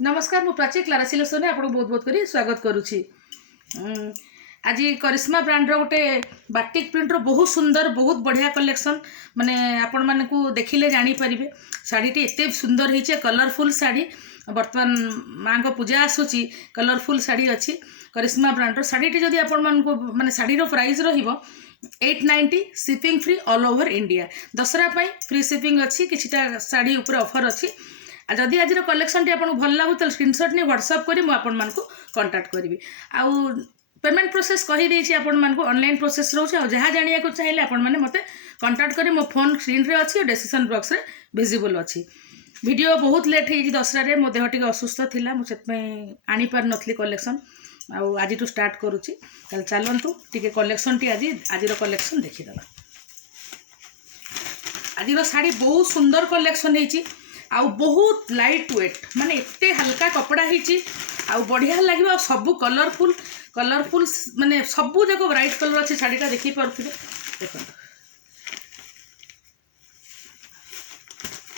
नमस्कार मु Prachi Clara selection आपको बहुत बहुत करी स्वागत करुच्ची। आज करिश्मा ब्रांड रो गोटे बाटिक प्रिंट रो बहुत सुंदर बहुत बढ़िया कलेक्शन माने आपण माने को देखिले जानी परिबे। साड़ीटी एते सुंदर होइछे कलरफुल साड़ी वर्तमान माँ को पूजा आसुची कलरफुल साड़ी अच्छी करिश्मा ब्रांड रो साड़ीटी जदि आपण मान को माने साड़ी रो प्राइस रहिबो 890 shipping free all over India. दसरा पाई फ्री शिपिंग अच्छी किछिटा साड़ी ऊपर ऑफर अच्छी। जदि आज कलेक्शन टी आपको भल लगू तो स्क्रीनशॉट नहीं व्हाट्सअप करी मु आपण मानकु कांटेक्ट करी। आउ पेमेंट प्रोसेस कही देछि आपण मानकु ऑनलाइन प्रोसेस रोचे। आ जहाँ जानिया को चाहिए आपण माने मते कांटेक्ट करी। मो फोन स्क्रीन रे अच्छी डिस्क्रिप्शन बॉक्स रे विजिबल अच्छी। वीडियो बहुत लेट है दसरा रे मो देह टिके असुस्थ थिला मु सेतमे आनी पार नथली कलेक्शन। आउ आज टू स्टार्ट करूची कल चलंतु टिके कलेक्शन टी आज रो कलेक्शन देखि दबा। आज रो साड़ी बहुत सुंदर कलेक्शन हेची आउ बहुत लाइट वेट माने एते हल्का कपड़ा हिची आउ बढ़िया लगे। आ सब कलरफुल कलरफुल माने सबू जाक ब्राइट कलर अच्छी शाढ़ीटा देखी पारे। देखो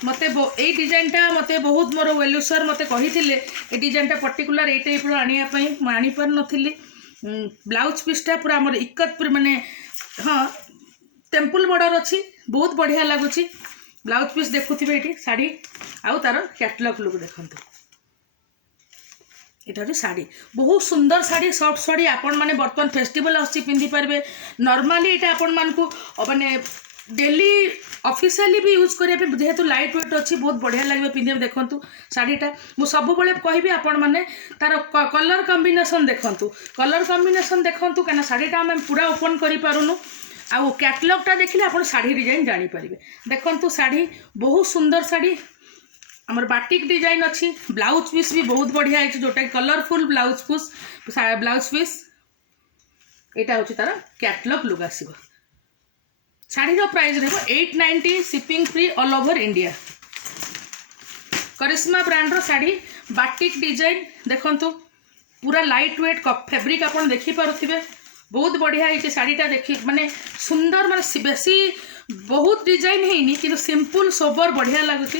मते ए डिजाइनटा मते बहुत मोर वेल्यूसर मते कही ए डिजाइनटा पर्टिकुलर ए टाइप आनिया पई म आनी पार नथिली। ब्लाउज पीसटा पूरा हमर इकत माने हाँ टेम्पल बॉर्डर अच्छी बहुत बढ़िया लगुच। ब्लाउज पीस देखुथिबे एटी साड़ी आउ तार कैटलॉग लुक देखंतु। एटा जो साड़ी बहुत सुंदर साड़ी सॉफ्ट साड़ी आपण माने बर्तमान फेस्टिवल आसी पिंधि पारबे। नॉर्मली एटा आपण मान को माने डेली ऑफिशियली भी यूज करिया पे जेहेतु लाइट वेट अच्छी बहुत बढ़िया लगे पिंधे। देखंतु साड़ीटा मु सब बेले कहबी आपण माने तार कलर कॉम्बिनेशन देखंतु कना साड़ीटा हम पूरा ओपन करि पारुनु। आउ कैटलॉगटा देखिले आपण साड़ी डिजाइन जानी पारिबे। देखंतु साड़ी बहुत सुंदर साड़ी हमर बाटिक डिजाइन अच्छी। ब्लाउज पीस भी बहुत बढ़िया है जोटा कलरफुल ब्लाउज पीस एटा होची तार कैटलॉग लुक आसीबो। साड़ी रो प्राइस रहबो 890 shipping free all over India. Karishma brand रो साड़ी बाटिक डिजाइन देखंतु पूरा लाइट वेट फैब्रिक आपण देखि पारुथिबे बहुत बढ़िया है साड़ीटा देखी माने सुंदर माने बेसी बहुत डिजाइन है कि सिंपल सोबर बढ़िया लगुच।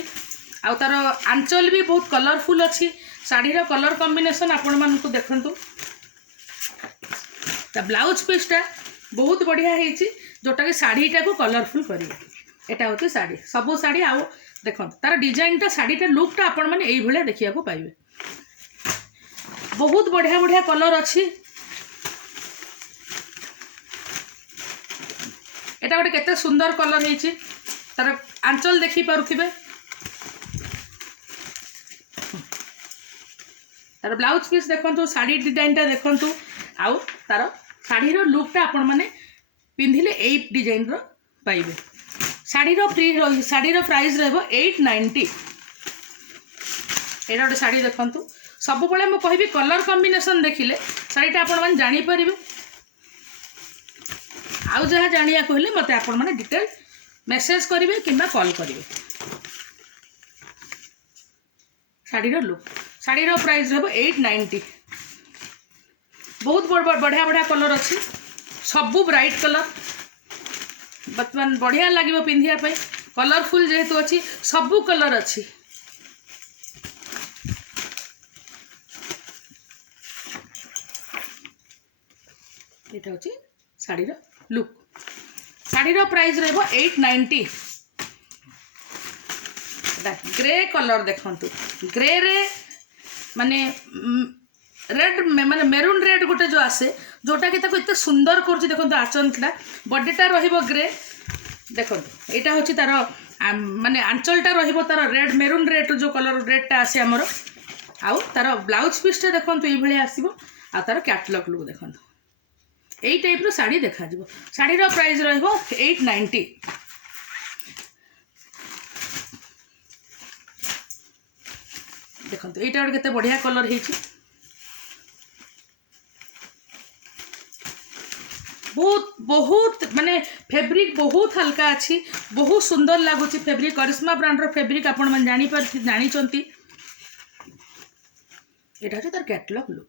आउ तार आंचल भी बहुत कलरफुल अच्छी। साड़ीर कलर कॉम्बिनेशन आपण मानकु देखंतु। ता ब्लाउज पीसटा बहुत बढ़िया है जोटा कि साड़ीटा को कलरफुल करिए। एटा होची साड़ी सबो साड़ी आउ देखंतु तार डिजाइनटा साड़ीटा लुकटा आपण माने एई भलिया देखिया को पाइबे। बहुत बढ़िया बढ़िया कलर अच्छी। एटा गोटे केते सुंदर कलर है तार आंचल देखी पारुथिबे। तार ब्लाउज पीस देखंतु साड़ी डिजाइनटा देखंतु आउ तार साड़ीर लुकटा आपण माने पिंधिले एई डिजाइन रो पाइबे। साड़ीर प्राइस रहबो 890। एटा गोटे साड़ी देखंतु सब बेले मु कहबी कलर कॉम्बिनेशन देखिले साड़ीटा आपण माने जानी परिबे। आउ जहाँ जानिया कहले मते आपण माने डिटेल मेसेज करिवे किंबा कॉल करिवे। साड़ीर लुक साड़ीर प्राइस रहबो 890। बहुत बढ़िया बढ़िया कलर अच्छी सबू ब्राइट कलर बर्तमान बढ़िया लगे पिंधिया पे। कलरफुल जेहेतु अच्छी सबू कलर अच्छी। एटा होची साड़ीर लुक। साड़ीर प्राइस रहबो 890। ग्रे कलर देखंतु ग्रे रे माने रेड माने मेरून रेड गोटे जो आसे जोटा कि इतने सुंदर कर देखो आंचलटा बॉडीटा रहिबो ग्रे। देखो यहाँ हूँ तार माने आंचलटा रहिबो तार रेड मेरून रेड जो कलर रेडटा आसे आमर। आउ तार ब्लाउज पीसटा देखो ये आसो। आ तार कैटलॉग लुक देखो यही टाइप रो साड़ी देखा जिवो। साड़ीर प्राइस रहिबो 890। देखो यहाँ गोटे केते बढ़िया कलर है बहुत बहुत माने फैब्रिक बहुत हल्का अच्छी बहुत सुंदर लगुच फैब्रिक। करिश्मा ब्रांड रो फैब्रिक आपण मन जानी चंती। एटा होची तार कैटलॉग लुक।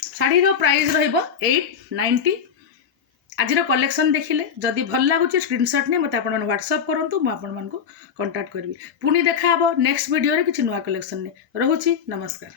साड़ीर प्राइस रहिबो 890। आज कलेक्शन देखिले जदि भल लगुच स्क्रीनशॉट नहीं मत आपने व्हाट्सअप करूँ मुझे कंटाक्ट करी पुणी देखा नेक्स्ट वीडियो किसी नुआ कलेक्शन नहीं रोची नमस्कार।